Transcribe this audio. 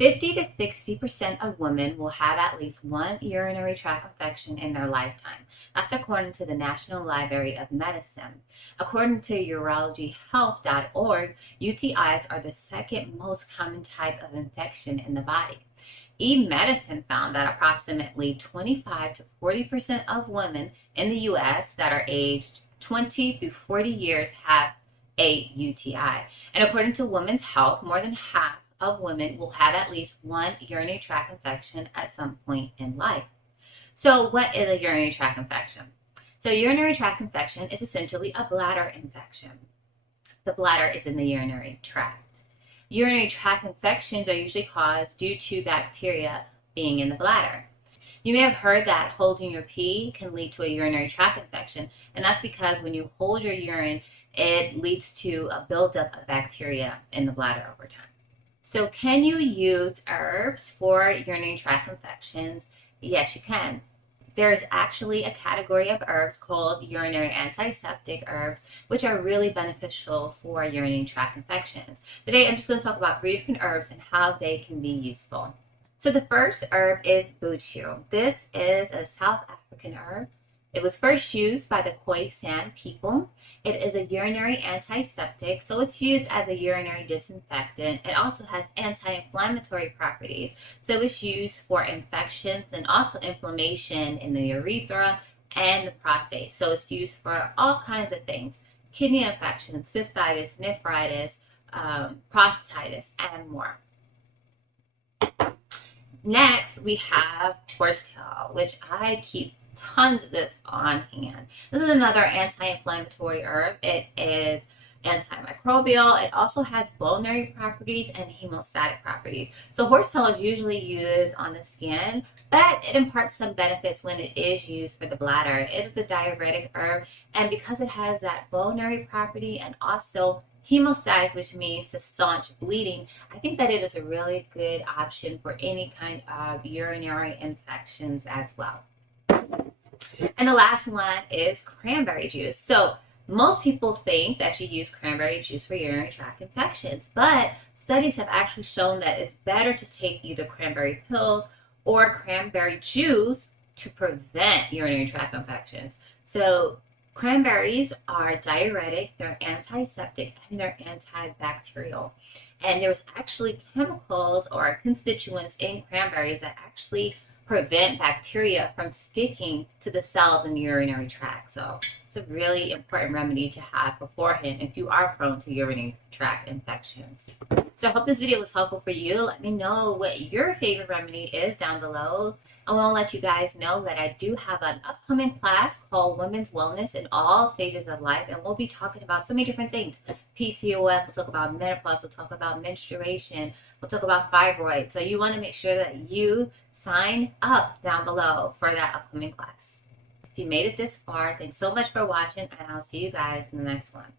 50 to 60% of women will have at least one urinary tract infection in their lifetime. That's according to the National Library of Medicine. According to urologyhealth.org, UTIs are the second most common type of infection in the body. E-medicine found that approximately 25 to 40% of women in the U.S. that are aged 20 through 40 years have a UTI. And according to Women's Health, more than half of women will have at least one urinary tract infection at some point in life. So what is a urinary tract infection? So urinary tract infection is essentially a bladder infection. The bladder is in the urinary tract. Urinary tract infections are usually caused due to bacteria being in the bladder. You may have heard that holding your pee can lead to a urinary tract infection, and that's because when you hold your urine, it leads to a buildup of bacteria in the bladder over time. So can you use herbs for urinary tract infections? Yes, you can. There is actually a category of herbs called urinary antiseptic herbs, which are really beneficial for urinary tract infections. Today, I'm just going to talk about 3 different herbs and how they can be useful. So the first herb is Buchu. This is a South African herb. It was first used by the Khoisan people. It is a urinary antiseptic, so it's used as a urinary disinfectant. It also has anti-inflammatory properties, so it's used for infections and also inflammation in the urethra and the prostate. So it's used for all kinds of things: kidney infections, cystitis, nephritis, prostatitis, and more. Next, we have Horsetail, which I keep tons of this on hand. This is another anti-inflammatory herb. It is antimicrobial. It also has vulnerary properties and hemostatic properties. So horsetail is usually used on the skin, but it imparts some benefits when it is used for the bladder. It is a diuretic herb, and because it has that vulnerary property and also hemostatic, which means to staunch bleeding, I think that it is a really good option for any kind of urinary infections as well. And the last one is cranberry juice. So most people think that you use cranberry juice for urinary tract infections, but studies have actually shown that it's better to take either cranberry pills or cranberry juice to prevent urinary tract infections. So cranberries are diuretic, they're antiseptic, and they're antibacterial. And there's actually chemicals or constituents in cranberries that actually prevent bacteria from sticking to the cells in the urinary tract. So it's a really important remedy to have beforehand if you are prone to urinary tract infections. So I hope this video was helpful for you. Let me know what your favorite remedy is down below. I want to let you guys know that I do have an upcoming class called Women's Wellness in All Stages of Life, and we'll be talking about so many different things. PCOS, we'll talk about menopause, we'll talk about menstruation, we'll talk about fibroids. So you want to make sure that you sign up down below for that upcoming class. If you made it this far, thanks so much for watching, and I'll see you guys in the next one.